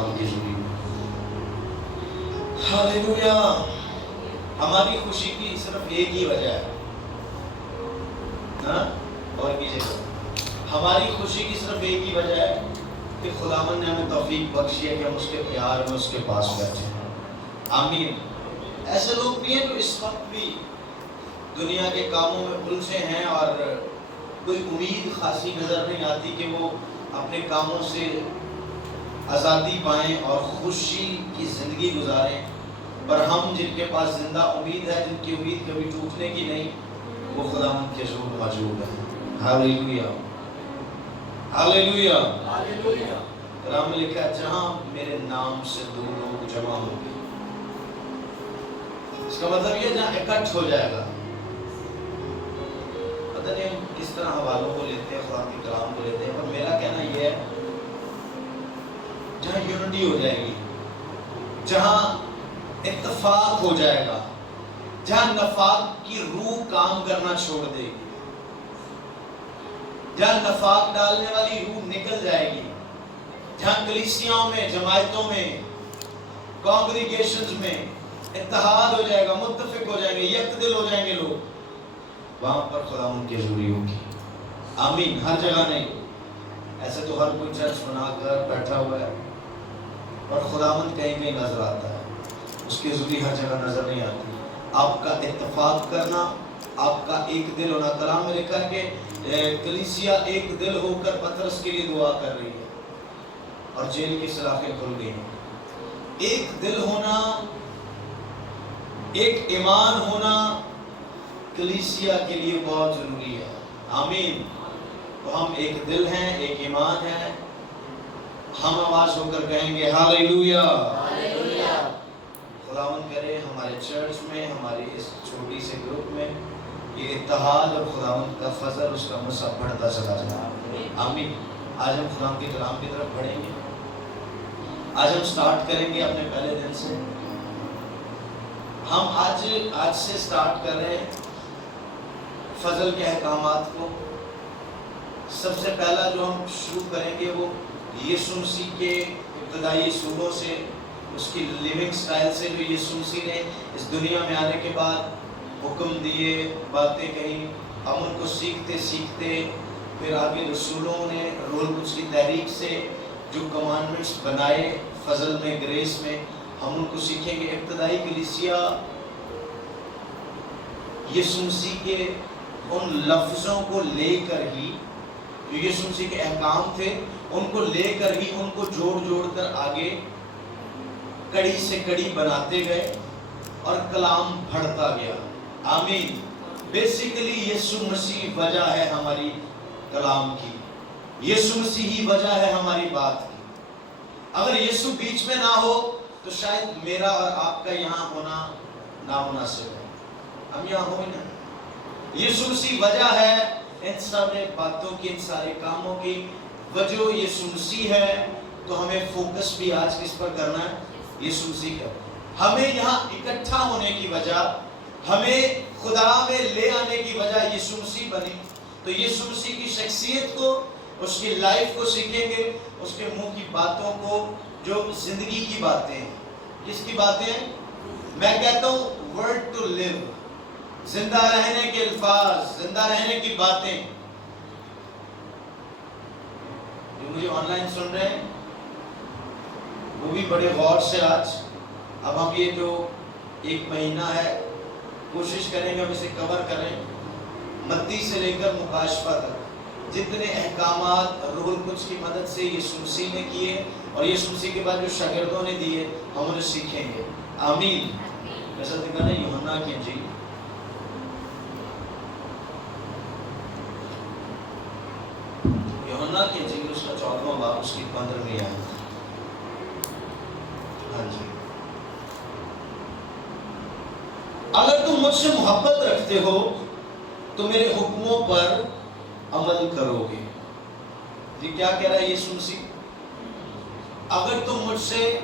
کلام کی ضروری ہے۔ ہاللویا۔ ہماری خوشی کی صرف ایک ہی وجہ ہے، اور کیجیے گا، ہماری خوشی کی صرف ایک ہی وجہ ہے کہ خداوند نے ہمیں توفیق بخشی ہے کہ ہم اس کے پیار میں اس کے پاس بیٹھے ہیں۔ آمین۔ ایسے لوگ بھی ہیں جو اس وقت بھی دنیا کے کاموں میں الجھے ہیں اور کوئی امید خاصی نظر نہیں آتی کہ وہ اپنے کاموں سے آزادی پائیں اور خوشی کی زندگی گزاریں، پر ہم جن کے پاس زندہ امید ہے، جن کی امید کبھی ٹوٹنے کی نہیں، وہ خداوند کے حضور موجود ہے۔ Hallelujah, hallelujah. کلام میں لکھا ہے جہاں میرے نام سے دو لوگ جمع ہوں گے، اس کا مطلب یہ جہاں اکٹھ ہو جائے گا۔ پتہ نہیں ہم کس طرح حوالوں کو لیتے ہیں، خدا کے کلام کو لیتے ہیں، پر میرا کہنا یہ ہے جہاں یونٹی ہو جائے گی، جہاں اتفاق ہو جائے گا، جہاں نفاق کی روح کام کرنا چھوڑ دے گی، جہاں نفاق ڈالنے والی روح نکل جائے گی، جہاں کلیسیاں میں، جماعتوں میں، کانگریگیشنز میں اتحاد ہو جائے گا، متفق ہو جائیں گے، یک دل ہو جائیں گے لوگ، وہاں پر خداوند کی حضوری ہوگی۔ آمین۔ ہر جگہ نہیں، ایسے تو ہر کوئی چرچ بنا کر بیٹھا ہوا ہے، اور خداوند کہیں کہیں نظر آتا ہے، اس کی حضوری ہر جگہ نظر نہیں آتی۔ آپ کا اتفاق کرنا، آپ کا ایک دل ہونا، کلام میں لکھا ہے کہ کلیسیا ایک دل ہو کر پطرس کے لیے دعا کر رہی ہے اور جیل کی سلاخیں کھل گئی ہیں۔ ایک دل ہونا، ایک ایمان ہونا کلیسیا کے لیے بہت ضروری ہے۔ آمین۔ تو ہم ایک دل ہیں، ایک ایمان ہے، ہم آواز ہو کر کہیں گے ہاللویا۔ خداوند کرے ہمارے چرچ میں، ہماری اس چھوٹی سے گروپ میں یہ اتحاد اور خداوند کا فضل، اس کا مسا بڑھتا چلا جائے۔ آمین۔ آج ہم خداوند کے کلام کی طرف بڑھیں گے۔ آج ہم سٹارٹ کریں گے اپنے پہلے دن سے۔ ہم آج سے سٹارٹ کر رہے ہیں فضل کے احکامات کو۔ سب سے پہلا جو ہم شروع کریں گے وہ یسوع مسیح کے ابتدائی اصولوں سے، اس کی لیونگ سٹائل سے، جو یسوع مسیح نے اس دنیا میں آنے کے بعد حکم دیے، باتیں کہیں، ہم ان کو سیکھتے سیکھتے پھر آگے رسولوں نے روح القدس کی تحریک سے جو کمانڈمنٹس بنائے فضل میں، گریس میں، ہم ان کو سیکھیں گے۔ ابتدائی کلیسیا یسوع مسیح کے ان لفظوں کو لے کر ہی، جو یسوع مسیح کے احکام تھے، ان کو لے کر ہی ان کو جوڑ جوڑ کر آگے کڑی سے کڑی بناتے گئے اور کلام بڑھتا گیا۔ آمین۔ بیسیکلی یسوع مسیح وجہ ہے ہماری کلام کی، یسوع مسیح ہی وجہ ہے ہماری بات کی۔ اگر یسوع بیچ میں نہ ہو تو شاید میرا اور آپ کا یہاں ہونا نامناسب ہے، ہم یہاں ہو ہی نہ۔ یسوع مسیح وجہ ہے ان سارے باتوں کی، ان سارے کاموں کی وجہ یسوع مسیح ہے، تو ہمیں فوکس بھی آج کس پر کرنا ہے؟ یسوع مسیح کا۔ ہمیں یہاں اکٹھا ہونے کی وجہ، ہمیں خدا میں لے آنے کی وجہ یسوع مسیح بنی، تو یسوع مسیح کی شخصیت کو، اس کی لائف کو سیکھیں گے، اس کے منہ کی باتوں کو، جو زندگی کی باتیں ہیں۔ کس کی باتیں ہیں؟ میں کہتا ہوں ورڈ ٹو لیو، زندہ رہنے کے الفاظ، زندہ رہنے کی باتیں۔ جو مجھے آن لائن سن رہے ہیں وہ بھی بڑے غور سے آج، اب ہم یہ جو ایک مہینہ ہے کوشش کریں گے ہم اسے کور کریں، متی سے لے کر مکاشفہ تک جتنے احکامات روح القدس کی مدد سے یسوع مسیح نے کیے اور یسوع مسیح کے بعد جو شاگردوں نے دیے، ہم انہیں سیکھیں گے۔ آمین۔ جیسا دکھا ہے یوحنا کی انجیل، یوحنا کی انجیل اس کا 14واں باب، اس کی 15ویں آیت۔ ہاں جی۔ اگر تم مجھ سے محبت رکھتے ہو تو میرے حکموں پر عمل کرو گے۔ یہ کیا کہہ رہا ہے یسوع مسیح؟ اگر تم مجھ سے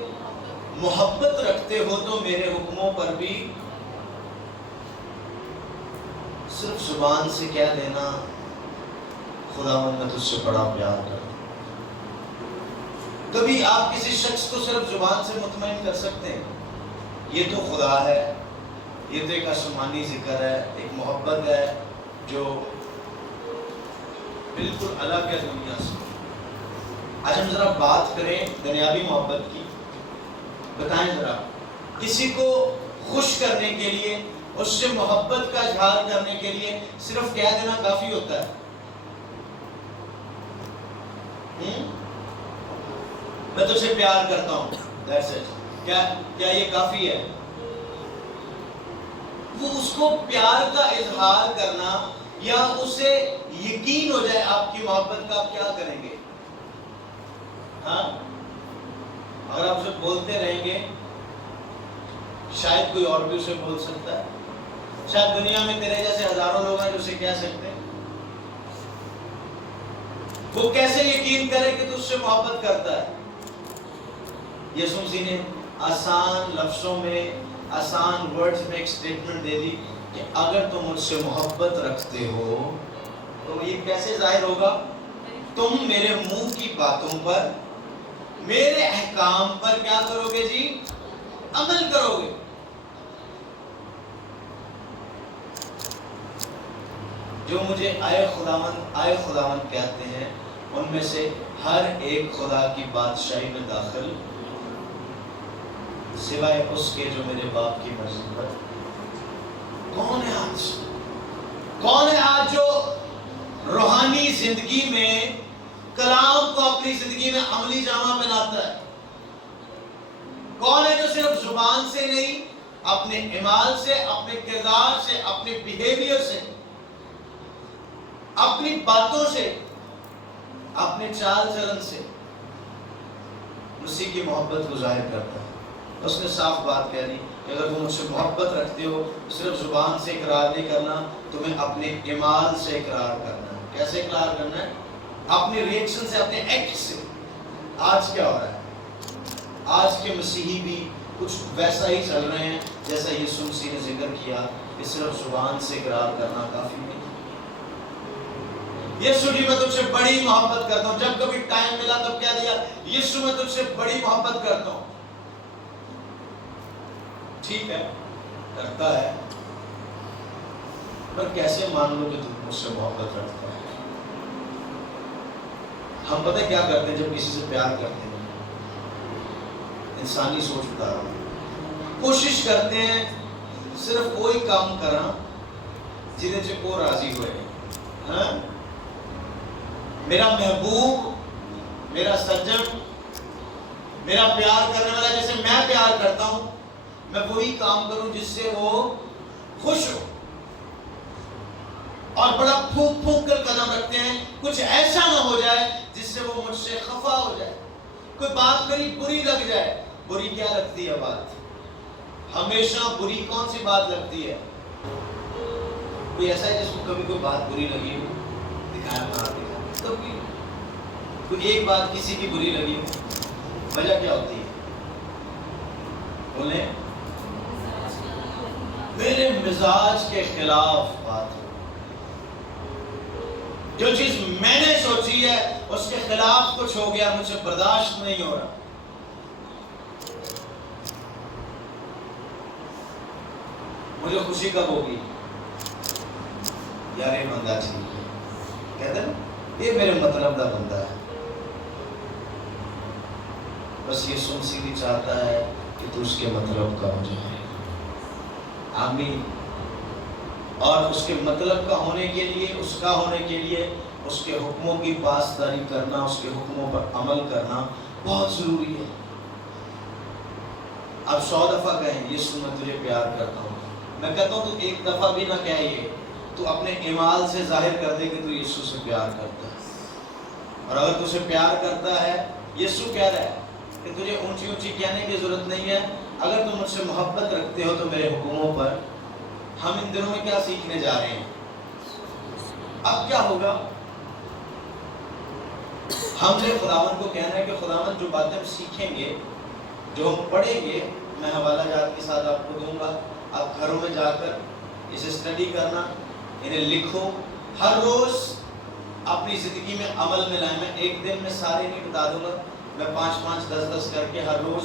محبت رکھتے ہو تو میرے حکموں پر بھی، صرف زبان سے کہہ دینا خداوند میں تجھ سے بڑا پیار کرتا ہوں، کبھی آپ کسی شخص کو صرف زبان سے مطمئن کر سکتے ہیں یہ تو خدا ہے، یہ تو ایک آسمانی ذکر ہے، ایک محبت ہے جو بالکل الگ ہے دنیا سے۔ آج ہم ذرا بات کریں دنیاوی محبت کی۔ بتائیں ذرا، کسی کو خوش کرنے کے لیے، اس سے محبت کا اظہار کرنے کے لیے صرف کہہ دینا کافی ہوتا ہے؟ میں تجھ سے پیار کرتا ہوں، that's it۔ کیا یہ کافی ہے؟ وہ اس کو پیار کا اظہار کرنا یا اسے یقین ہو جائے آپ کی محبت کا، آپ کیا کریں گے؟ ہاں، اگر آپ اسے بولتے رہیں گے شاید کوئی اور بھی اسے بول سکتا ہے، شاید دنیا میں تیرے جیسے ہزاروں لوگ ہیں جو اسے کہہ سکتے ہیں۔ وہ کیسے یقین کرے کہ تو اس سے محبت کرتا ہے؟ یسوع مسیح نے آسان لفظوں میں، آسان ورڈز میں ایک سٹیٹمنٹ دے دی کہ اگر تم مجھ سے محبت رکھتے ہو تو یہ کیسے ظاہر ہوگا؟ تم میرے منہ کی باتوں پر، میرے احکام پر کیا کرو گے جی؟ عمل کرو گے۔ جو مجھے آئے خداوند کہتے ہیں ان میں سے ہر ایک خدا کی بادشاہی میں داخل سوائے اس کے جو میرے باپ کی مرضی پر۔ کون ہے آج جو روحانی زندگی میں کلام کو اپنی زندگی میں عملی جامہ پہناتا ہے؟ کون ہے جو صرف زبان سے نہیں، اپنے اعمال سے، اپنے کردار سے، اپنے بیہیویئر سے، اپنی باتوں سے، اپنے چال چلن سے مسیح کی محبت کو ظاہر کرتا ہے؟ اس نے صاف بات کہہ دی کہ اگر تم مجھ سے محبت رکھتے ہو صرف زبان سے اقرار نہیں کرنا، تمہیں اپنے اعمال سے اقرار کرنا ہے۔ کیسے اقرار کرنا ہے؟ اپنے ریئیکشن سے، اپنے ایکٹ سے۔ آج کیا ہو رہا ہے؟ آج کے مسیحی بھی کچھ ویسا ہی چل رہے ہیں جیسا یسوع مسیح نے ذکر کیا کہ صرف زبان سے اقرار کرنا کافی نہیں۔ یسوع جی میں تجھ سے بڑی محبت کرتا ہوں، جب کبھی ٹائم ملا تب کیا دیا؟ یسوع میں تجھ سے بڑی محبت کرتا ہوں۔ ٹھیک ہے، کرتا ہے، پر کیسے مان لو کہ تم مجھ سے محبت رکھتا ہے؟ ہم پتہ کیا کرتے ہیں جب کسی سے پیار کرتے ہیں؟ انسانی سوچ بتا رہا ہوں، کوشش کرتے ہیں صرف وہی کام کرنا جنہیں سے کو راضی ہوئے۔ ہاں، میرا محبوب، میرا سجن، میرا پیار کرنے والا جیسے میں پیار کرتا ہوں، میں وہی کام کروں جس سے وہ خوش ہو۔ اور بڑا پھونک پھونک کر قدم رکھتے ہیں کچھ ایسا نہ ہو جائے جس سے وہ مجھ سے خفا ہو جائے، کوئی بات میری بری لگ جائے۔ بری کیا لگتی ہے بات؟ ہمیشہ بری کون سی بات لگتی ہے؟ کوئی ایسا ہے جس کو کبھی کوئی بات بری لگی ہو؟ دکھایا کبھی کوئی ایک بات کسی کی بری لگی ہو؟ وجہ کیا ہوتی ہے؟ بولیں، میرے مزاج کے خلاف بات ہو، جو چیز میں نے سوچی ہے اس کے خلاف کچھ ہو گیا، مجھ سے برداشت نہیں ہو رہا۔ مجھے خوشی کب ہوگی؟ یار یہ بندہ ٹھیک ہے، کہتے ہیں یہ میرے مطلب دا بندہ ہے۔ بس یہ سن سی بھی چاہتا ہے کہ تو اس کے مطلب کا ہو جائے۔ آمین۔ اور اس کے مطلب کا ہونے کے لیے، اس کا ہونے کے لیے اس کے حکموں کی پاسداری کرنا، اس کے حکموں پر عمل کرنا بہت ضروری ہے۔ اب 100 دفعہ کہیں یسوع میں تجھے پیار کرتا ہوں، میں کہتا ہوں تو ایک دفعہ بھی نہ کہیے، تو اپنے اعمال سے ظاہر کر دے کہ تو یسوع سے پیار کرتا ہے۔ اور اگر تجھے پیار کرتا ہے، یسوع کہہ رہا ہے کہ تجھے اونچی اونچی کہنے کی ضرورت نہیں ہے، اگر تم مجھ سے محبت رکھتے ہو تو میرے حکموں پر۔ ہم ان دنوں میں کیا سیکھنے جا رہے ہیں؟ اب کیا ہوگا؟ ہم نے خداوند کو کہنا ہے کہ خداوند جو باتیں ہم سیکھیں گے، جو ہم پڑھیں گے، میں حوالہ جات کے ساتھ آپ کو دوں گا، آپ گھروں میں جا کر اسے اسٹڈی کرنا، انہیں لکھو، ہر روز اپنی زندگی میں عمل میں لائیں۔ میں ایک دن میں سارے نہیں بتا دوں گا، میں 5-5 10-10 کر کے ہر روز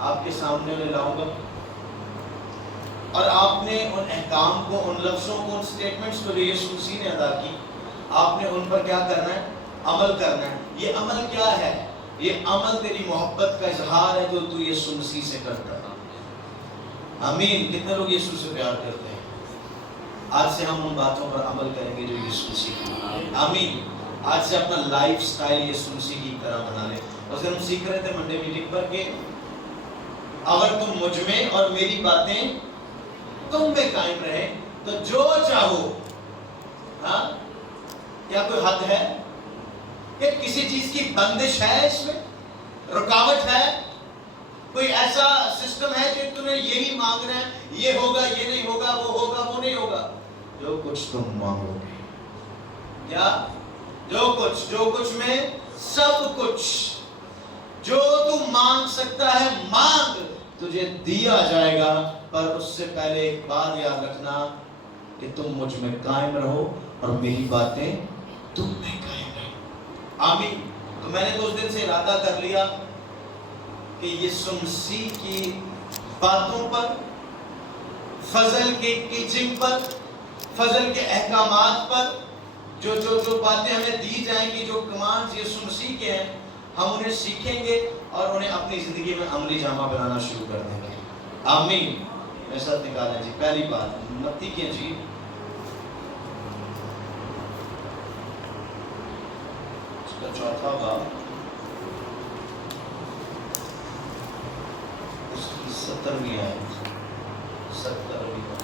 آپ کے سامنے میں لاؤں گا، اور آپ نے ان احکام کو، ان لفظوں کو، ان سٹیٹمنٹس کو جو یسوع مسیح نے ادا کی، آپ نے ان پر کیا کرنا ہے؟ عمل کرنا ہے۔ یہ عمل کیا ہے؟ یہ عمل تیری محبت کا اظہار ہے جو تو یسوع مسیح سے کرتا ہے۔ آمین۔ کتنے لوگ یسوع سے پیار کرتے ہیں؟ آج سے ہم ان باتوں پر عمل کریں گے جو یسوع مسیح کی۔ آمین۔ آج سے اپنا لائف سٹائل یسوع مسیح کی طرح بنا لیں۔ اور ہم سیکھ رہے تھے منڈے میٹنگ پر کہ اگر تم مجھ میں اور میری باتیں تم میں قائم رہے تو جو چاہو، ہاں کیا کوئی حد ہے کہ کسی چیز کی بندش ہے؟ اس میں رکاوٹ ہے؟ کوئی ایسا سسٹم ہے کہ تمہیں یہی مانگنا ہے، یہ ہوگا، یہ نہیں ہوگا، وہ ہوگا، وہ نہیں ہوگا؟ جو کچھ تم مانگو گے، کیا جو کچھ میں سب کچھ جو تم مانگ سکتا ہے مانگ، تجھے دیا جائے گا۔ پر اس سے پہلے ایک بات یاد رکھنا کہ تم مجھ میں قائم رہو اور میری باتیں تم میں قائم رہو۔ آمین۔ تو میں نے تو اس دن سے ارادہ کر لیا کہ یسوع مسیح کی باتوں پر، فضل کے ٹیچنگ پر، فضل کے احکامات پر، جو باتیں ہمیں دی جائیں گی، جو کمانڈز یسوع مسیح کے ہیں، ہم انہیں سیکھیں گے اور انہیں اپنی زندگی میں عملی جامہ بنانا شروع کر دیں گے۔ آمین۔ میرے ساتھ نکالیں جی پہلی بات، متی کی انجیل اس کا 4واں باب، اس کی 17ویں آیت، 17ویں آیت۔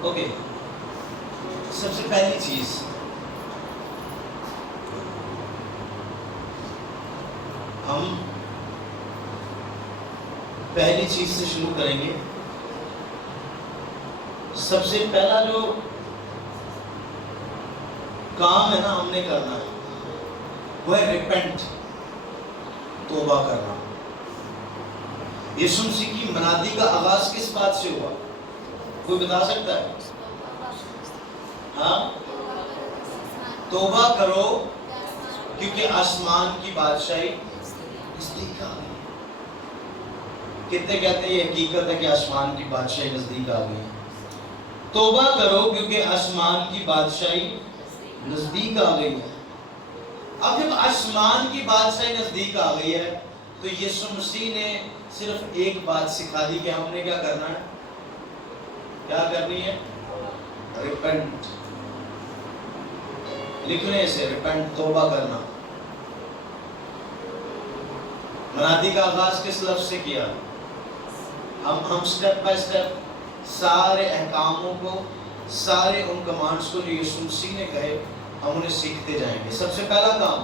اوکے، سب سے پہلی چیز ہم پہلی چیز سے شروع کریں گے۔ سب سے پہلا جو کام ہے نا ہم نے کرنا ہے وہ ہے ریپینٹ، توبہ کرنا۔ یسوع مسیح کی منادی کا آغاز کس بات سے ہوا؟ کوئی بتا سکتا ہے؟ ہاں، توبہ کرو کیونکہ آسمان کی بادشاہی نزدیک آ گئی۔ کتنے کہتے ہیں یہ حقیقت ہے کہ آسمان کی بادشاہی نزدیک آ گئی؟ توبہ کرو کیونکہ آسمان کی بادشاہی نزدیک آ گئی ہے۔ اب جب آسمان کی بادشاہی نزدیک آ گئی ہے تو یسوع مسیح نے صرف ایک بات سکھا دی کہ ہم نے کیا کرنا ہے، کیا کرنی ہے؟ ریپنٹ۔ لکھنے سے ریپنٹ، توبہ کرنا۔ منادی کا آغاز کس لفظ سے کیا؟ ہم سٹیپ بائی سٹیپ سارے احکاموں کو، سارے ان کمانڈز کو جو یسوع مسیح نے کہے ہم انہیں سیکھتے جائیں گے۔ سب سے پہلا کام،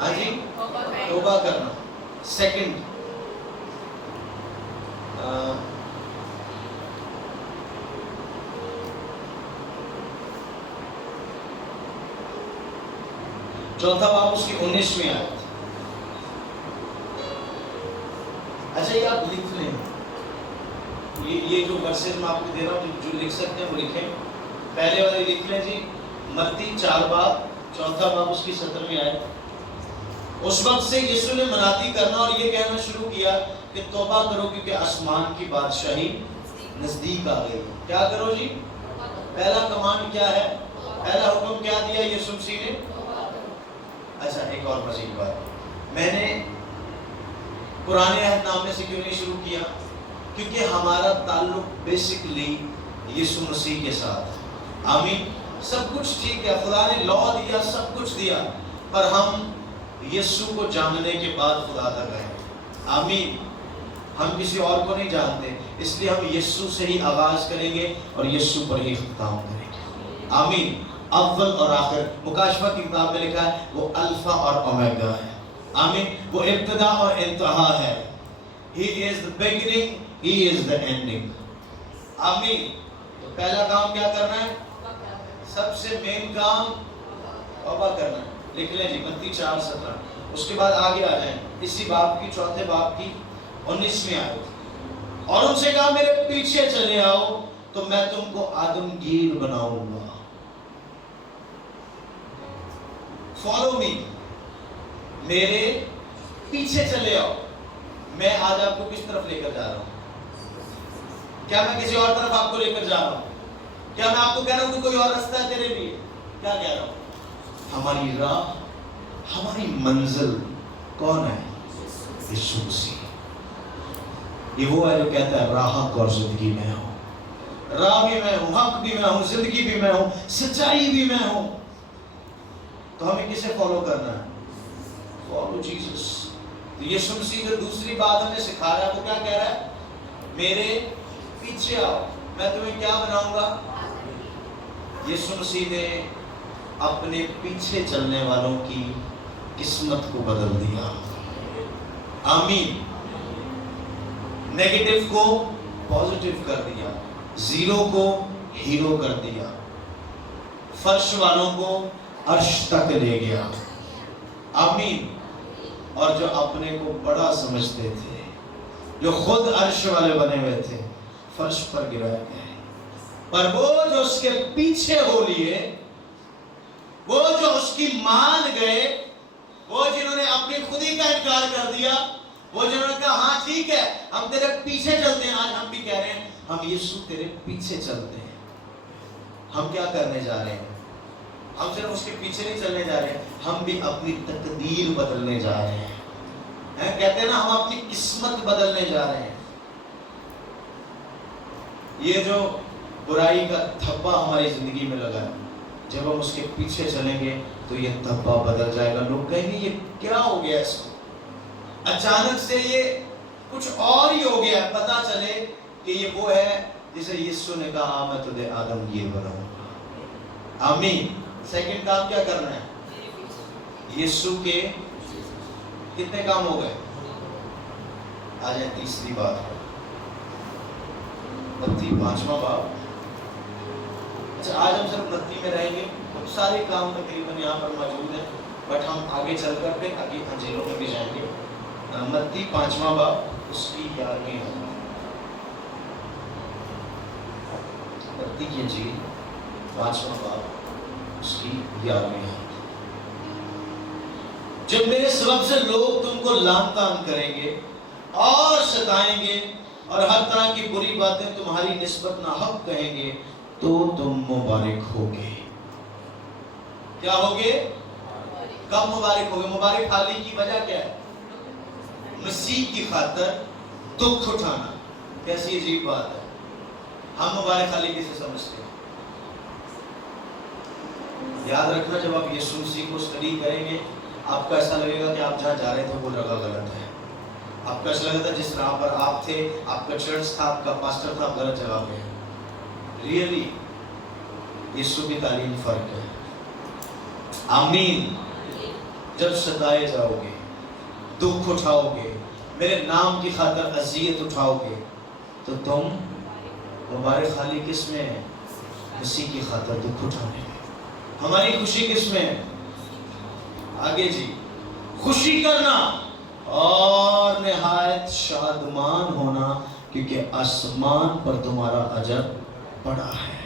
ہاں جی، توبہ کرنا۔ سیکنڈ، چوتھا باب اس کی 19ویں آیت۔ اچھا یہ آپ لکھ لیں، یہ جو ورسز میں آپ کو دے رہا ہوں جو لکھ سکتے ہیں وہ لکھیں۔ پہلے والے لکھ لیں جی، متی 4 باب، چوتھا باب اس کی 17ویں آیت۔ اس وقت سے یسوع نے منادی کرنا اور یہ کہنا شروع کیا کہ توبہ کرو کیونکہ آسمان کی بادشاہی نزدیک آ گئی۔ کیا کرو جی؟ پہلا کمانڈ کیا ہے؟ پہلا حکم کیا دیا یسوع مسیح نے؟ اچھا ایک اور مزید بات، میں نے پرانے عہد نامے سے کیوں نہیں شروع کیا؟ کیونکہ ہمارا تعلق بیسکلی یسوع مسیح کے ساتھ. آمین. سب کچھ ٹھیک ہے, خدا نے لا دیا, سب کچھ دیا, پر ہم یسوع کو جاننے کے بعد خدا تک آئے. آمین. ہم کسی اور کو نہیں جانتے, اس لیے ہم یسوع سے ہی آغاز کریں گے اور یسوع پر ہی اختتام کریں گے. آمین. اول اور آخر, مکاشفہ کی کتاب میں لکھا ہے وہ الفا اور اومیگا ہے. آمین. وہ ابتدا اور انتہا ہے. He is the beginning, he is the ending. آمین. تو پہلا کام کیا کرنا ہے؟ سب سے مین کام توبہ کرنا ہے. لکھ لیں جی متی 4:17. اس کے بعد آگے آ جائیں اسی باب کی, چوتھے باب کی 19ویں آیت. اور ان سے کہا میرے پیچھے چلے آؤ تو میں تم کو آدمگیر بناؤں گا. فالو می, میرے پیچھے چلے آؤ. میں آج آپ کو کس طرف لے کر جا رہا ہوں؟ کیا میں کسی اور طرف آپ کو لے کر جا رہا ہوں؟ کیا میں آپ کو کہہ رہا ہوں کہ کوئی اور راستہ ہے تیرے لیے؟ کیا کہہ رہا ہوں؟ ہماری راہ, ہماری منزل کون ہے؟ یسوع مسیح. یہ وہ ہے جو کہتا ہے راہ اور زندگی میں ہوں. راہ بھی میں ہوں, حق بھی میں ہوں, زندگی بھی میں ہوں, سچائی بھی میں ہوں. تو ہمیں کسے فالو کرنا ہے؟ Follow Jesus. تو یسوع مسیح جو دوسری بات ہمیں سکھا رہا ہے وہ کیا کہہ رہا ہے؟ میرے پیچھے آؤ, میں تمہیں کیا بناؤں گا؟ یسوع مسیح نے اپنے پیچھے چلنے والوں کی قسمت کو بدل دیا. آمین. نیگیٹو کو پازیٹیو کر دیا, زیرو کو ہیرو کر دیا, فرش والوں کو عرش تک لے گیا. آمین. اور جو اپنے کو بڑا سمجھتے تھے, جو خود عرش والے بنے ہوئے تھے, فرش پر گرائے گئے. پر وہ جو اس کے پیچھے ہو لیے, وہ جو اس کی مان گئے, وہ جنہوں نے اپنی خودی کا انکار کر دیا, وہ جنہوں نے کہا ہاں ٹھیک ہے ہم تیرے پیچھے چلتے ہیں. آج ہم بھی کہہ رہے ہیں ہم یسوع تیرے پیچھے چلتے ہیں. ہم کیا کرنے جا رہے ہیں؟ ہم صرف اس کے پیچھے نہیں چلنے جا رہے ہیں, ہم بھی اپنی تقدیر بدلنے جا رہے ہیں. کہتے ہیں نا ہم اپنی قسمت بدلنے جا رہے ہیں. یہ جو برائی کا تھپا ہماری زندگی میں لگا ہے, جب ہم اس کے پیچھے چلیں گے تو یہ تھپا بدل جائے گا. لوگ کہیں گے یہ کیا ہو گیا اس کو, اچانک سے یہ کچھ اور ہی ہو گیا. پتا چلے کہ یہ وہ ہے جسے یسوع نے کہا میں تجھے آدمگیر بناؤں گا. آمین. سیکنڈ کام کیا کرنا ہے؟ یسوع کے کتنے کام ہو گئے؟ آ جائیں تیسری بات, متی 5واں باب. اچھا آج ہم صرف متی میں رہیں گے, سارے کام تقریباً یہاں پر موجود ہیں, بٹ ہم آگے چل کر کے آگے انجیلوں میں بھی جائیں گے. متی 5واں باب اس کی 11ویں آیت. متی کی انجیل 5واں باب اس کی 11ویں آیت. جب میرے سبب سے لوگ تم کو لعن طعن کریں گے اور ستائیں گے اور ہر طرح کی بری باتیں تمہاری نسبت ناحق کہیں گے تو تم مبارک ہوگے. کیا ہوگے؟ کب مبارک ہوگے؟ مبارک حالی کی وجہ کیا ہے؟ مسیح کی خاطر دکھ اٹھانا. کیسی عجیب بات ہے. ہم مبارک حالی کسے سمجھتے ہیں؟ یاد رکھنا جب آپ یسوع مسیح کو اسٹڈی کریں گے آپ کو ایسا لگے گا کہ آپ جہاں جا رہے تھے وہ جگہ غلط ہے. آپ کو ایسا لگا تھا جس راہ پر آپ تھے, آپ کا چرچ تھا, آپ کا پاسٹر تھا, آپ غلط جگہ پہ ہیں. ریئلی یسوع کی تعلیم فرق ہے. آمین. جب ستائے جاؤ گے, دکھ اٹھاؤ گے, میرے نام کی خاطر اذیت اٹھاؤ گے تو تم مبارک حالی کس میں ہے؟ مسیح کی خاطر دکھ اٹھانے میں. ہماری خوشی کس میں ہے؟ آگے جی, خوشی کرنا اور نہایت شادمان ہونا کیونکہ آسمان پر تمہارا اجر بڑا ہے.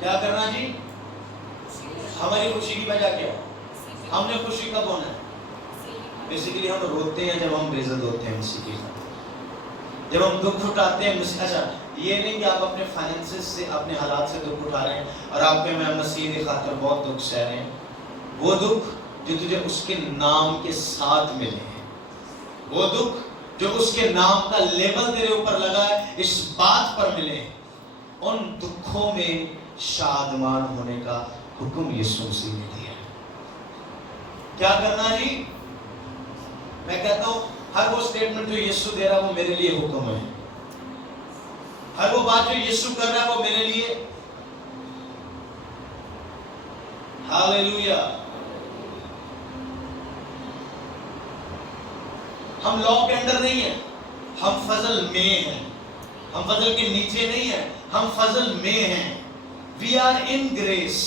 کیا کرنا جی؟ ہماری خوشی کی وجہ کیا ہے؟ ہم نے خوشی کب ہونا ہے؟ بیسیکلی ہم روتے ہیں جب ہم بےعزت ہوتے ہیں مسیح کی خاطر, جب ہم دکھ اٹھاتے ہیں. اچھا یہ نہیں کہ آپ اپنے فائنینسز سے, اپنے حالات سے دکھ اٹھا رہے ہیں اور آپ کے میں مسیح کی خاطر بہت دکھ سہ رہے ہیں. وہ دکھ جو تجھے اس کے نام کے ساتھ ملے ہیں, وہ دکھ جو اس کے نام کا لیبل تیرے اوپر لگا ہے اس بات پر ملے، ان دکھوں میں شادمان ہونے کا حکم یسوع مسیح نے دیا۔ کیا کرنا جی؟ میں کہتا ہوں ہر وہ سٹیٹمنٹ جو یسوع دے رہا ہے وہ میرے لیے حکم ہے، ہر وہ بات جو یسوع کر رہا ہے وہ میرے لیے، ہاللیلویا۔ ہم لا کے اندر نہیں ہیں، ہم فضل میں ہیں، ہم فضل کے نیچے نہیں ہیں، ہم فضل میں ہیں۔ We are in grace،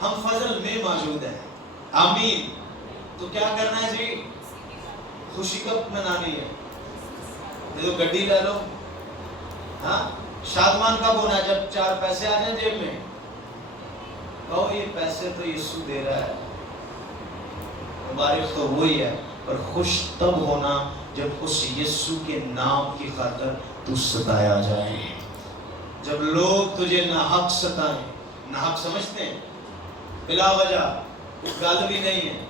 ہم فضل میں موجود ہیں، آمین۔ تو کیا کرنا ہے جی؟ خوشی کب منانی ہے؟ یہ تو گڈی لے لو، ہاں شادمان کب ہونا ہے؟ جب 4 پیسے آ جائیں جیب میں، کہو یہ پیسے تو یسوع دے رہا ہے، مبارک تو وہی ہے، پر خوش تب ہونا جب اس یسوع کے نام کی خاطر تو ستایا جائے۔ جب لوگ تجھے ناحق ستائیں، ناحق سمجھتے ہیں بلا وجہ، غلط بھی نہیں ہے۔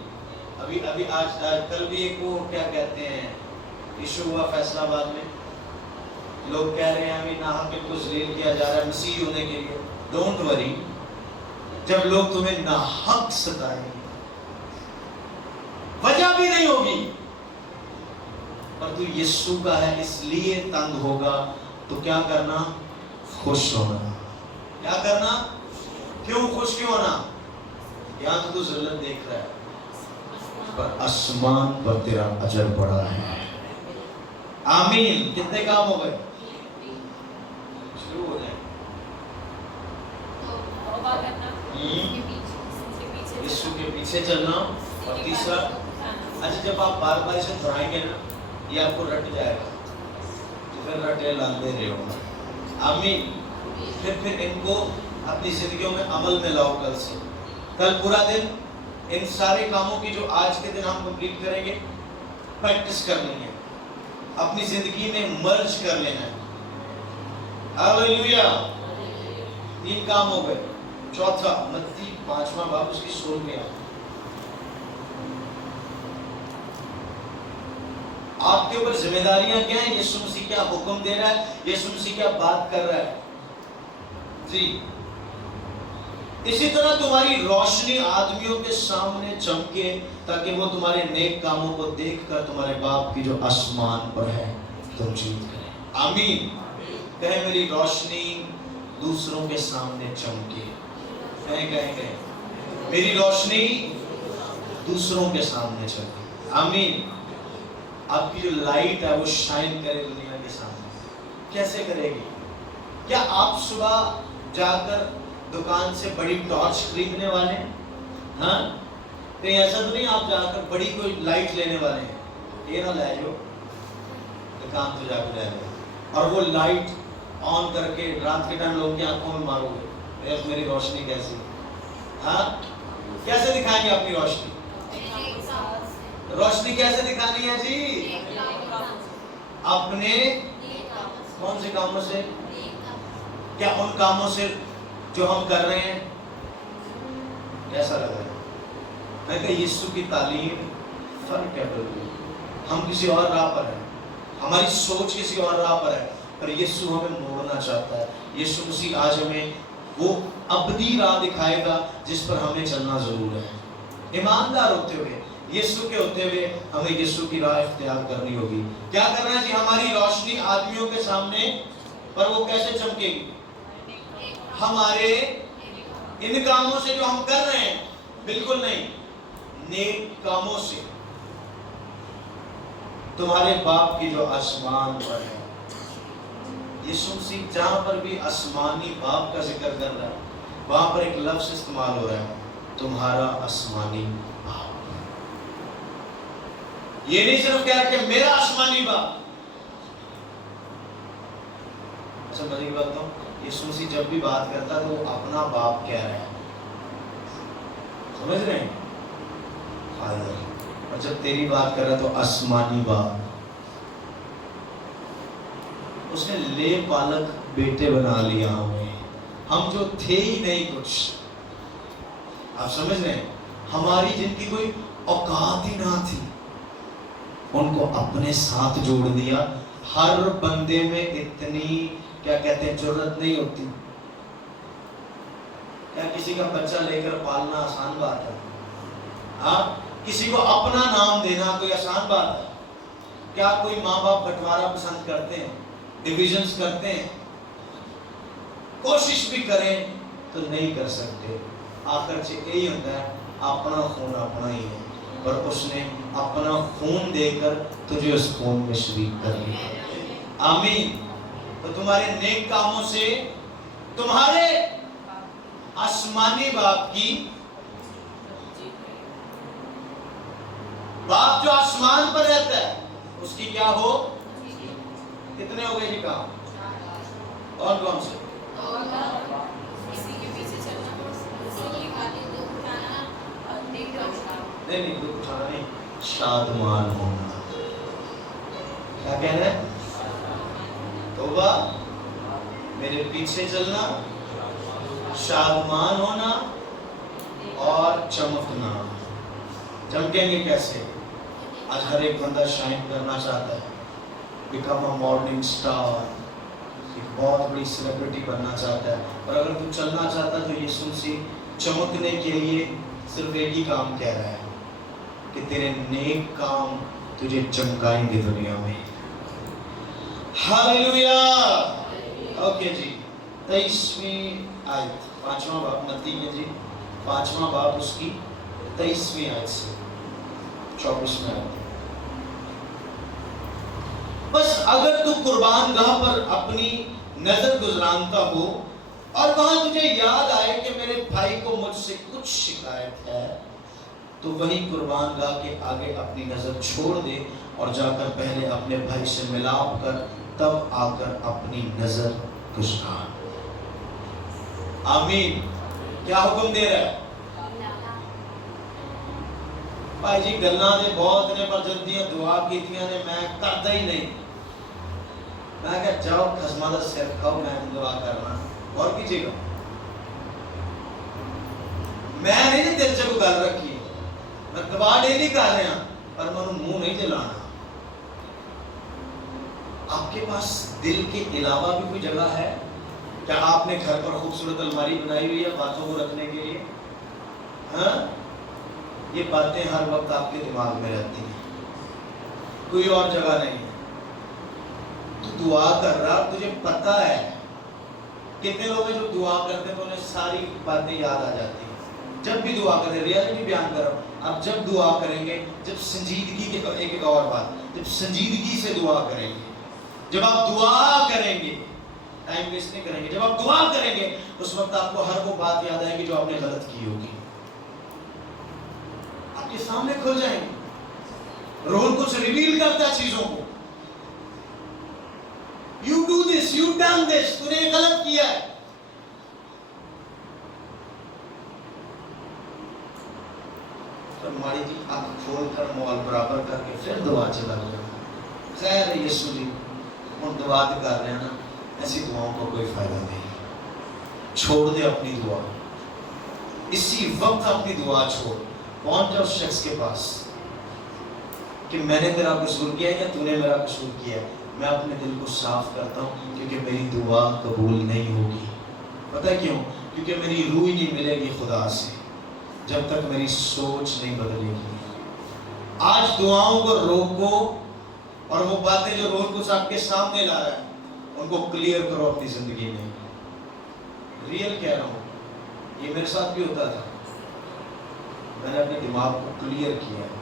ابھی آج کل بھی ایک وہ کیا کہتے ہیں ایشو ہوا فیصلہ آباد میں، لوگ کہہ رہے ہیں ابھی ناحق ان کو ذلیل کیا جا رہا ہے مسیح ہونے کے لیے۔ ڈونٹ وری، جب لوگ تمہیں ناحق ستائیں، وجہ بھی نہیں ہوگی، پر تو یسوع کا ہے اس لیے تنگ ہوگا، تو کیا کرنا؟ خوش ہونا۔ کیا کرنا؟ کیوں خوش کیوں ہونا؟ یہاں تو ذلت دیکھ رہا ہے، پر آسمان پر تیرا اجر پڑا ہے۔ آمین۔ کتنے کام ہو گئے؟ شروع ہو جائیں۔ یسوع کے پیچھے چلنا، اور تیسرا، اچھا جب آپ بار بار اسے دہرائیں گے نا یہ آپ کو رٹ جائے گا، تو پھر رٹے لاندے رہے ہو۔ آمین۔ پھر ان کو اپنی زندگیوں میں عمل میں لاؤ۔ کل سے کل پورا دن ان سارے کاموں کی جو آج کے دن ہم کمپلیٹ کریں گے پریکٹس کرنی ہے، اپنی زندگی میں مرج کر لینا ہے۔ ہاللیلویا۔ 3 کام ہو گئے۔ چوتھا، متی 5واں باب اس کی 16ویں آیت۔ آپ کے اوپر ذمہ داریاں کیا ہیں؟ یسوع مسیح کیا حکم دے رہا ہے، یسوع مسیح کیا بات کر رہا ہے جی۔ اسی طرح تمہاری روشنی آدمیوں کے سامنے چمکے، تاکہ وہ تمہارے نیک کاموں کو دیکھ کر تمہارے باپ کی جو آسمان پر ہے تمجید کریں۔ آمین۔ کہیں میری روشنی دوسروں کے سامنے چمکے، کہیں میری روشنی دوسروں کے سامنے چمکے۔ آمین۔ آپ کی جو لائٹ ہے وہ شائن کرے دنیا کے سامنے۔ کیسے کرے گی؟ کیا آپ صبح جا کر دکان سے بڑی ٹارچ خریدنے والے ہیں؟ ہاں، کہیں ایسا تو نہیں آپ جا کر بڑی کوئی لائٹ لینے والے ہیں؟ یہ نہ لے جو دکان سے جا کر لے لو اور وہ لائٹ آن کر کے رات کے ٹائم لوگوں کی آنکھوں میں مارو گے، میری روشنی کیسی؟ ہاں، کیسے دکھائیں گے اپنی روشنی؟ روشنی کیسے دکھانی ہے جی؟ اپنے کون سے کاموں سے؟ کیا ان کاموں سے جو ہم کر رہے ہیں؟ کیسا لگ رہا ہے؟ میں کہ یسوع کی تعلیم فرق ہے، بالکل ہم کسی اور راہ پر ہیں، ہماری سوچ کسی اور راہ پر ہے، پر یسوع ہمیں موڑنا چاہتا ہے۔ یسوع مسیح آج ہمیں وہ ابدی راہ دکھائے گا جس پر ہمیں چلنا ضرور ہے۔ ایماندار ہوتے ہوئے، یسوع کے ہوتے ہوئے ہمیں یسوع کی راہ اختیار کرنی ہوگی۔ کیا کرنا ہے جی؟ ہماری روشنی آدمیوں کے سامنے پر وہ کیسے چمکے گی؟ ہمارے ان کاموں سے جو ہم کر رہے ہیں، بالکل نہیں، نیک کاموں سے۔ تمہارے باپ کی جو آسمان پر ہے، یسوع مسیح جہاں پر بھی آسمانی باپ کا ذکر کر رہا ہے وہاں پر ایک لفظ استعمال ہو رہا ہے، تمہارا آسمانی باپ۔ یہ نہیں صرف کہہ رہا کہ میرا آسمانی باپ۔ اچھا مزے کی بات تو یسوع مسیح جب بھی بات کرتا ہے تو وہ اپنا باپ کہہ رہا ہے، سمجھ رہے ہیں؟ اور جب تیری بات کر رہا ہے تو آسمانی باپ، اس نے لے پالک بیٹے بنا لیا ہمیں، ہم جو تھے ہی نہیں کچھ، آپ سمجھ رہے ہیں؟ ہماری جن کی کوئی اوقات ہی نہ تھی، ان کو اپنے ساتھ جوڑ دیا. ہر بندے میں اتنی کیا کہتے ہیں جرت نہیں ہوتی. کیا کسی کا بچہ لے کر پالنا آسان بات ہے؟ ہاں، کسی کو اپنا نام دینا کوئی آسان بات ہے؟ کیا کوئی ماں باپ بٹوارا پسند کرتے ہیں؟ ڈویژنز کرتے ہیں؟ کوشش بھی کریں تو نہیں کر سکتے. آخر سے یہی ہوتا ہے اپنا خون اپنا ہی ہے، اور اس نے اپنا خون دے کر تجھے اس خون میں شریک کر لیا. آمین. تو تمہارے نیک کاموں سے تمہارے آسمانی باپ کی، باپ جو آسمان پر رہتا ہے، اس کی کیا ہو؟ کتنے ہو گئے جی کام؟ کون کون سے؟ نہیں دکھ اٹھانا نہیں، شادمان ہونا. کیا کہنا ہے؟ توبہ، میرے پیچھے چلنا، شادمان ہونا اور چمکنا. چمکیں گے کیسے؟ آج ہر ایک بندہ شائن کرنا چاہتا ہے، بیکم اے مارننگ اسٹار، ایک بہت بڑی سیلیبریٹی بننا چاہتا ہے. اور اگر تو چلنا چاہتا ہے تو یسوع مسیح چمکنے کے لیے صرف ایک ہی کام کہہ رہا ہے کہ تیرے نیک کام تجھے چمکائیں گے دنیا میں. ہاللویا. اوکے جی، 23ویں آیت، 5واں باب متی میں جی، 5واں باب اس کی 23ویں آیت سے 24ویں آیت. بس اگر تو قربان گاہ پر اپنی نظر گزرانتا ہو اور وہاں تجھے یاد آئے کہ میرے بھائی کو مجھ سے کچھ شکایت ہے، تو وہی قربان گاہ کے آگے اپنی نظر چھوڑ دے اور جا کر پہلے اپنے بھائی سے ملاپ کر تب آ کر اپنی نظر گزران. آمین. کیا حکم دے رہا ہے بھائی جی؟ گلنا نے بہت نے پر جلدیاں دعا کیتیاں نے میں کرتا ہی نہیں. میں کہا جاؤ خسمہ دا سر کھاؤ، میں دعا کرنا اور کیجئے گا. میں نہیں دل سے کو گل رکھی، میں دعا ڈیلی کر رہا ہوں پر میں منہ نہیں جلانا. آپ کے پاس دل کے علاوہ بھی کوئی جگہ ہے؟ کیا آپ نے گھر پر خوبصورت الماری بنائی ہوئی ہے باتوں کو رکھنے کے لیے؟ ہاں، یہ باتیں ہر وقت آپ کے دماغ میں رہتی ہیں، کوئی اور جگہ نہیں ہے. تو دعا کر رہا، تجھے پتا ہے کتنے لوگ ہیں جو دعا کرتے ہیں تو انہیں ساری باتیں یاد آ جاتی ہیں جب بھی دعا کرتے. ریالٹی بیان کر رہا ہوں. آپ جب دعا کریں گے، جب سنجیدگی کے ایک اور بات، جب سنجیدگی سے دعا کریں گے، جب آپ دعا کریں گے، ٹائم ویسٹ نہیں کریں گے، جب آپ دعا کریں گے اس وقت آپ کو ہر وہ بات یاد آئے گی جو آپ نے غلط کی ہوگی، آپ کے سامنے کھل جائیں گے. روح کچھ ریویل کرتا ہے چیزوں کو. You do this, you done this, تو نے یہ غلط کیا ہے. تو ماڑی جی آنکھ کھول کر مول برابر کر کے پھر دعا چلا گیا. خیر ہے یسوع جی، ہم دعا کر رہے ہیں نا، ایسی دعاؤں کو کوئی فائدہ نہیں. چھوڑ دے اپنی دعا، اسی وقت اپنی دعا چھوڑ. پہنچ جا اس شخص کے پاس کہ میں نے تیرا قصور کیا ہے یا تو نے میرا قصور کیا ہے. میں اپنے دل کو صاف کرتا ہوں کیونکہ میری دعا قبول نہیں ہوگی. پتہ کیوں؟ کیونکہ میری روح نہیں ملے گی خدا سے جب تک میری سوچ نہیں بدلے گی. آج دعاؤں کو روکو اور وہ باتیں جو روز کچھ آپ کے سامنے لا رہا ہے ان کو کلیئر کرو اپنی زندگی میں. ریئل کہہ رہا ہوں، یہ میرے ساتھ بھی ہوتا تھا. میں نے اپنے دماغ کو کلیئر کیا ہے.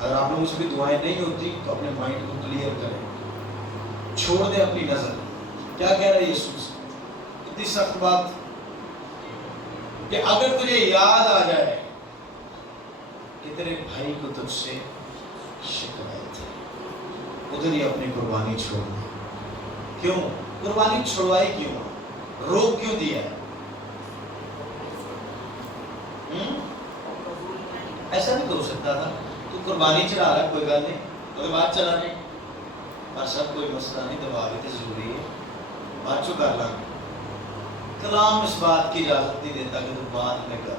اگر آپ لوگوں سے بھی دعائیں نہیں ہوتی تو اپنے مائنڈ کو کلیئر کریں. چھوڑ دے اپنی نظر. کیا کہہ رہا ہے یسوع؟ اتنی سخت بات کہ اگر تجھے یاد آ جائے کہ تیرے بھائی کو تجھ سے شکایت ہے، ادھر ہی اپنی قربانی چھوڑ دے. کیوں قربانی چھوڑوائی؟ کیوں روک کیوں دیا ہے؟ ایسا نہیں ہو سکتا تھا. تو قربانی چڑھا رہا ہے، کوئی گل نہیں، کوئی بات چلا نہیں، پر سب کوئی مسئلہ نہیں. دبا بھی تو ضروری ہے، بات چو کر لیں. کلام اس بات کی اجازت نہیں دیتا کہ تو بات میں کر.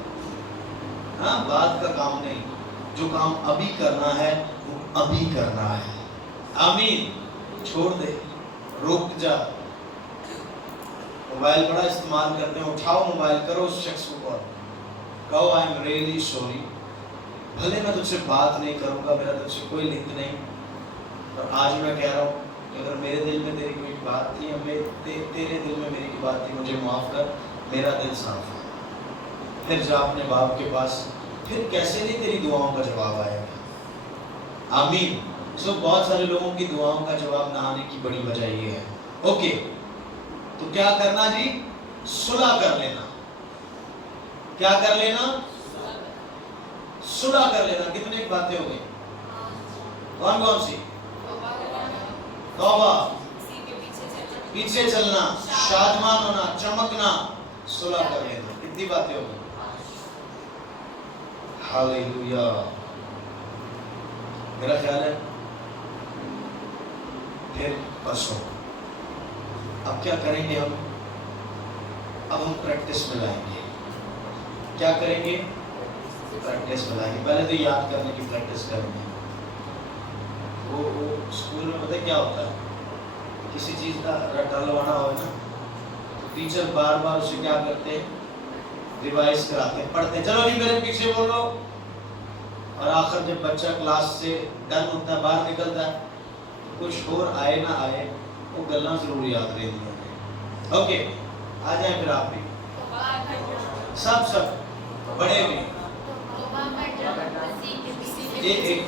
ہاں، بات کا کام نہیں. جو کام ابھی کرنا ہے وہ ابھی کرنا ہے. آمین. چھوڑ دے, رک جا. موبائل بڑا استعمال کرتے ہیں, اٹھاؤ موبائل, کرو اس شخص کو کال, کہو آئی ایم ریئلی سوری, بھلے میں تجھ سے بات نہیں کروں گا, میرا تجھ سے کوئی لنک نہیں, اور آج میں کہہ رہا ہوں کہ اگر میرے دل میں تیری کوئی بات تھی, تیرے دل میں میری کوئی بات تھی, مجھے معاف کر, میرا دل صاف ہے. پھر جا اپنے باپ کے پاس, پھر کیسے نہیں تیری دعاؤں کا جواب آئے گا. آمین. سو بہت سارے لوگوں کی دعاؤں کا جواب نہ آنے کی بڑی وجہ یہ ہے. اوکے, تو کیا کرنا جی؟ صلح کر لینا. کیا کر لینا؟ صلح کر لینا. کتنے باتیں ہو گئی؟ کون کون سی؟ توبہ, پیچھے چلنا, شادمان ہونا, چمکنا, صلح کر لینا. کتنی باتیں ہو گئی؟ ہاللیلویا. میرا خیال ہے پھر پرسوں اب کیا کریں گے ہم؟ اب ہم پریکٹس میں لائیں گے. کیا کریں گے؟ پریکٹس میں لائیں گے. پہلے تو یاد کرنے کی پریکٹس کریں گے. وہ اسکول میں پتہ کیا ہوتا ہے, کسی چیز کا رٹا لوانا ہو نا, تو ٹیچر بار بار اسے کیا کرتے ہیں؟ ریوائز کراتے ہیں, پڑھتے ہیں, چلو جی میرے پیچھے بولو. اور آخر جب بچہ کلاس سے ڈن ہوتا ہے, باہر نکلتا ہے, کچھ اور آئے نہ آئے, وہ گلاں ضرور یاد رہتی ہیں. اوکے, آ جائیں پھر آپ بھی, سب بڑے بھی,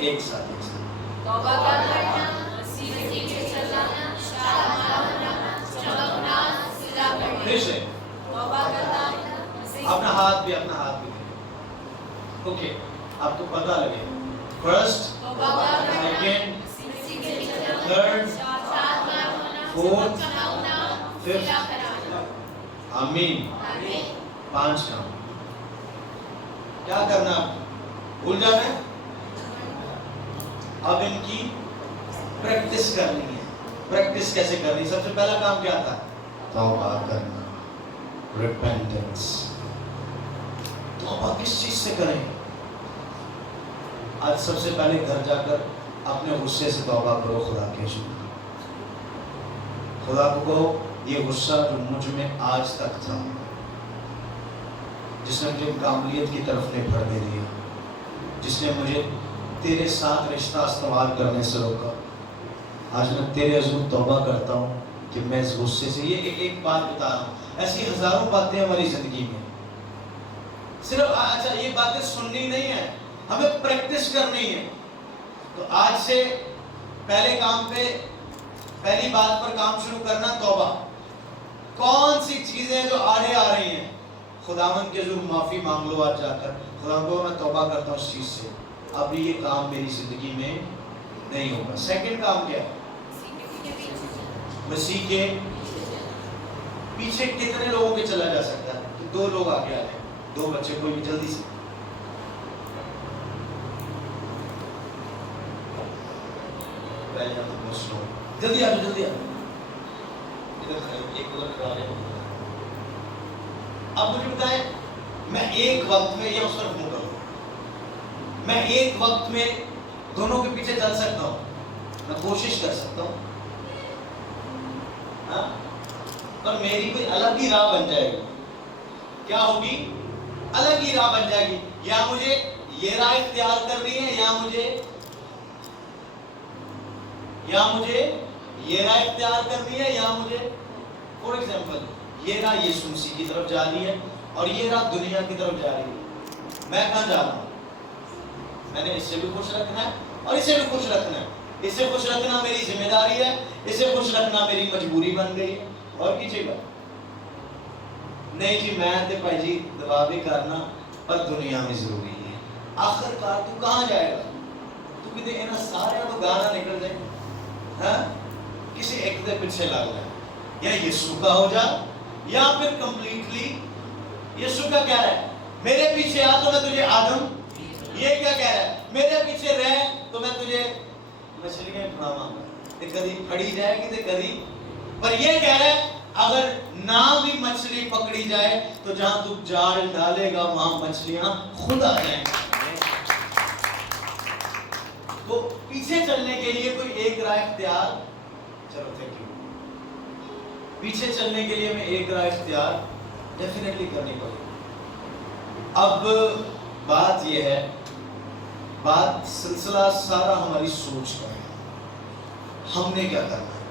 ایک ساتھ. پھر سے اپنا ہاتھ بھی اوکے, آپ کو پتہ لگے. First, second, third, fourth, fifth. آمین. 5 کام. کیا کرنا؟ بھول جانا ہے. اب ان کی پریکٹس کرنی ہے. پریکٹس کیسے کرنی؟ سب سے پہلا کام کیا تھا؟ توبہ کرنا, ریپینٹنس. توبہ کس چیز سے کریں؟ آج سب سے پہلے گھر جا کر اپنے غصے سے توبہ کرو. خدا کے شکر, خدا کو کہو یہ غصہ جو مجھ میں آج تک تھا, جس نے مجھے کاملیت کی طرف نہیں بڑھنے دیا, جس نے مجھے تیرے ساتھ رشتہ استوار کرنے سے روکا, آج میں تیرے حضور توبہ کرتا ہوں کہ میں اس غصے سے. یہ ایک بات بتا رہا ہوں, ایسی ہزاروں باتیں ہماری زندگی میں, صرف اچھا یہ باتیں سننی نہیں ہے, ہمیں پریکٹس کرنی ہے. تو آج سے پہلے کام پہ, پہلی بات پر کام شروع کرنا, توبہ. کون سی چیزیں جو آڑے آ رہی ہیں, خداوند کے حضور معافی مانگ لو آج جا کر. خداوند کو میں توبہ کرتا ہوں اس چیز سے, اب یہ کام میری زندگی میں نہیں ہوگا. سیکنڈ کام کیا ہے؟ مسیح کے پیچھے. کتنے لوگوں کے چلا جا سکتا ہے؟ تو 2 لوگ آگے آ جائیں, 2 بچے, کوئی بھی جلدی سے. جلدی آ جاؤ, اب مجھے بتائیں, میں ایک وقت میں, یہ اس طرف منہ کروں, میں ایک وقت میں دونوں کے پیچھے چل سکتا ہوں, میں کوشش کر سکتا ہوں, پر میری کوئی الگ ہی راہ بن جائے گی. کیا ہوگی؟ الگ ہی راہ بن جائے گی. یا مجھے یہ راہ اختیار کرنی ہے, یا مجھے یہ راہ اختیار کرنی ہے, یا مجھے فور ایگزامپل یہ راہ یسوع مسیح کی طرف جا رہی ہے اور یہ راہ دنیا کی طرف جا رہی ہے. میں کہاں جا رہا ہوں؟ میں نے اس سے بھی خوش رکھنا ہے اور اسے بھی خوش رکھنا ہے. اسے خوش رکھنا میری ذمہ داری ہے, اسے خوش رکھنا میری مجبوری بن گئی ہے. اور کیجیے گا نہیں جی, میں تے بھائی جی دبا بھی کرنا, پر دنیا میں ضروری ہے. آخر کار تو کہاں جائے گا؟ تو کہتے ہیں نا سارے تو گانا نکل جائے, ہاں کسی ایک دے پیچھے لگ جائے, یا یسوع کا ہو جا, یا پھر کمپلیٹلی یسوع کا کہہ رہا ہے میرے پیچھے آ تو میں تجھے آدم, یہ کیا کہہ رہا ہے میرے پیچھے رہ تو میں تجھے مچھلیاں کھلاواں گا. کبھی پھڑی جائے گی تو کبھی, پر یہ کہہ رہا ہے اگر نہ بھی مچھلی پکڑی جائے تو جہاں تو جال ڈالے گا وہاں مچھلیاں خود آ جائیں گی. پیچھے چلنے کے لیے کوئی ایک راہ اختیار، چلو تھینک یو، پیچھے چلنے کے لیے ہمیں ایک راہ اختیار ڈیفینیٹلی کرنی پڑے گی۔ اب بات یہ ہے، بات سلسلہ سارا ہماری سوچ کا ہے، ہم نے کیا کرنا ہے۔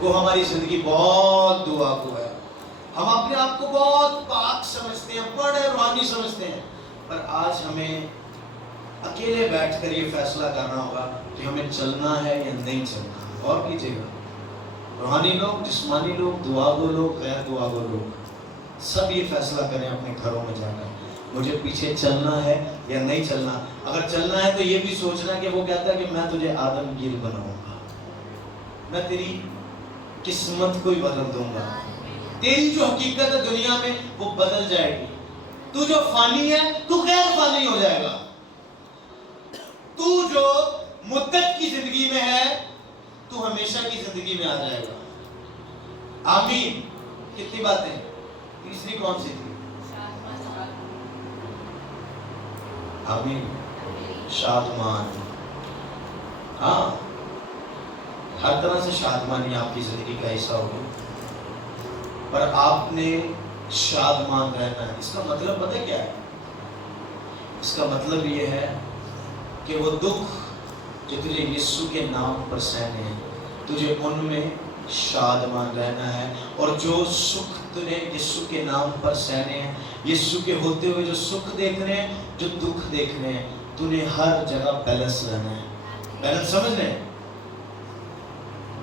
وہ ہماری زندگی بہت دعا کو ہے، ہم اپنے آپ کو بہت پاک سمجھتے ہیں، بڑے روحانی سمجھتے ہیں، پر آج ہمیں اکیلے بیٹھ کر یہ فیصلہ کرنا ہوگا کہ ہمیں چلنا ہے یا نہیں چلنا۔ اور کیجیے گا، روحانی لوگ، جسمانی لوگ، دعا گو لوگ، غیر دعا گو لوگ، سب یہ فیصلہ کریں اپنے گھروں میں جا کر، مجھے پیچھے چلنا ہے یا نہیں چلنا۔ اگر چلنا ہے تو یہ بھی سوچنا کہ وہ کہتا ہے کہ میں تجھے آدم گیر بناؤں گا، میں تیری قسمت کو ہی بدل دوں گا، تیری جو حقیقت ہے دنیا میں وہ بدل جائے گی، تو جو فانی ہے تو غیر فانی ہو جائے گا، تو جو مدت کی زندگی میں ہے تو ہمیشہ کی زندگی میں آ جائے گا۔ آمین۔ کتنی باتیں، تیسری کون سی تھی؟ آمین، شادمان۔ ہاں، ہر طرح سے شادمانی آپ کی زندگی کا حصہ ہوگی، پر آپ نے شادمان رہنا ہے۔ اس کا مطلب پتہ کیا ہے؟ اس کا مطلب یہ ہے کہ وہ دکھ جو تجھے یسوع کے نام پر سہنے ہیں، تجھے ان میں شادمان رہنا ہے، اور جو سکھ تجھے یسوع کے نام پر سہنے ہیں، یسوع کے ہوتے ہوئے جو سکھ دیکھنے ہیں، جو دکھ دیکھنے ہیں، تجھے ہر جگہ بیلنس رہنا ہے۔ بیلنس سمجھ رہے ہیں؟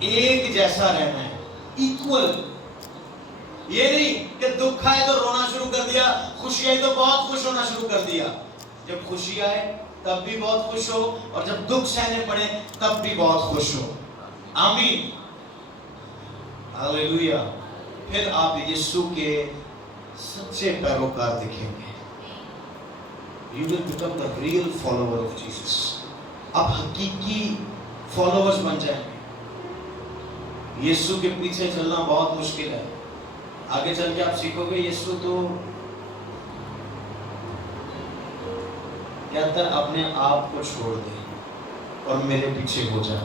ایک جیسا رہنا ہے، ایکول۔ یہ نہیں کہ دکھ آئے تو رونا شروع کر دیا، خوشی آئی تو بہت خوش ہونا شروع کر دیا۔ جب خوشی آئے تب بھی بہت خوش ہو، اور جب دکھ سہنے پڑے تب بھی بہت خوش ہو۔ آمین، ہاللیلویہ۔ پھر آپ یسوع کے سچے پیروکار دکھیں گے۔ You will become the real follower of Jesus۔ آپ حقیقی فالوورز بن جائیں گے۔ یسوع کے پیچھے چلنا بہت مشکل ہے، آگے چل کے آپ سیکھو گے یسوع تو کہتا ہے اپنے آپ کو چھوڑ دے اور میرے پیچھے ہو جا،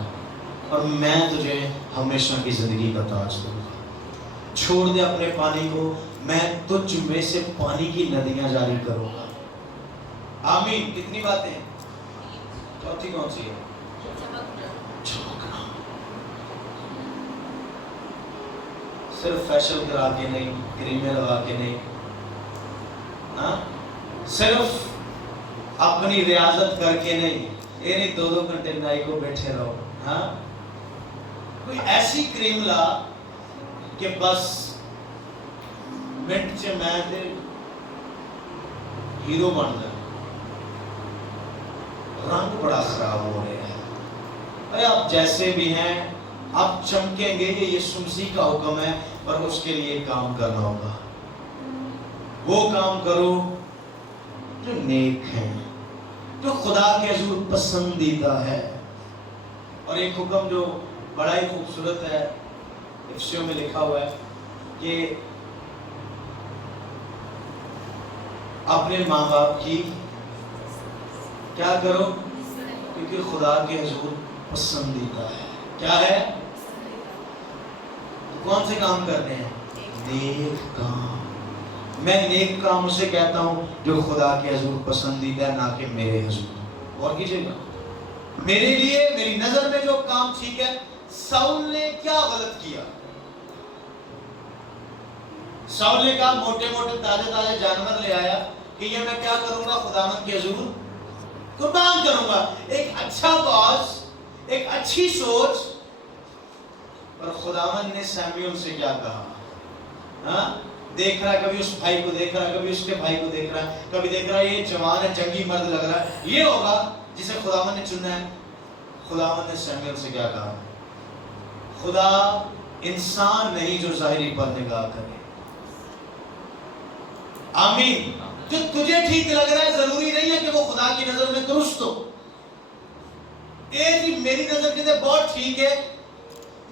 اور میں تجھے ہمیشہ کی زندگی کا تاج دوں گا۔ چھوڑ دے اپنے پانی کو، میں تجھ میں سے پانی کی ندیاں جاری کروں گا۔ آمین۔ کتنی باتیں ہیں؟ چوتھی کون سی ہے؟ چمکنا۔ صرف فیشل کرا کے نہیں، کریمیں لگا کے نہیں، ہاں، صرف اپنی ریاضت کر کے نہیں، یہ نہیں 2 گھنٹے نائی کو بیٹھے رہو، ہاں، کوئی ایسی کریم لا کہ بس منٹ چ میں تے ہیرو بن جائے۔ رنگ بڑا خراب ہو رہے ہیں، ارے آپ جیسے بھی ہیں آپ چمکیں گے، یہ یسوع مسیح کا حکم ہے، پر اس کے لیے کام کرنا ہوگا۔ وہ کام کرو جو نیک ہیں، جو خدا کے حضور پسندیدہ ہے۔ اور ایک حکم جو بڑا ہی خوبصورت ہے، افسیوں میں لکھا ہوا ہے کہ اپنے ماں باپ کی کیا کرو، کیونکہ خدا کے حضور پسندیدہ ہے۔ کیا ہے؟ کون سے کام کرنے ہیں؟ نیک کام۔ میں نیک کام اسے کہتا ہوں جو خدا کے حضور پسندیدہ ہے، نہ کہ میرے حضور۔ اور کیجئے گا، میرے لیے میری نظر میں جو کام ٹھیک ہے۔ ساؤل نے کیا غلط کیا؟ ساؤل نے کہا موٹے موٹے تازے تازے جانور لے آیا کہ یہ میں کیا کروں گا، خداوند کے حضور قربان کروں گا۔ ایک اچھا باز، ایک اچھی سوچ، اور خداوند نے سیموئیل سے کیا کہا؟ ہاں، دیکھ رہا ہے، کبھی اس بھائی کو دیکھ رہا ہے، کبھی اس کے بھائی کو دیکھ رہا ہے، کبھی دیکھ رہا ہے یہ جوان ہے، جنگی مرد لگ رہا ہے، یہ ہوگا جسے خداوند نے چننا ہے۔ خداوند نے سیموئیل سے کیا کہا؟ خدا انسان نہیں جو ظاہری پر نگاہ کرے۔ آمین۔ جو تجھے ٹھیک لگ رہا ہے ضروری نہیں ہے کہ وہ خدا کی نظر میں درست ہو۔ جی میری نظر کے لیے بہت ٹھیک ہے،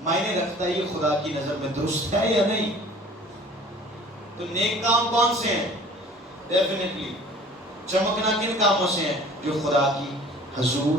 معنی رکھتا ہے یہ خدا کی نظر میں درست ہے یا نہیں۔ تو نیک کام کون سے ہیں؟ ڈیفینیٹلی چمکنا کن کاموں سے ہیں؟ جو خدا کی حضور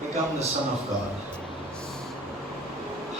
Become the son of God.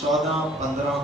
14:15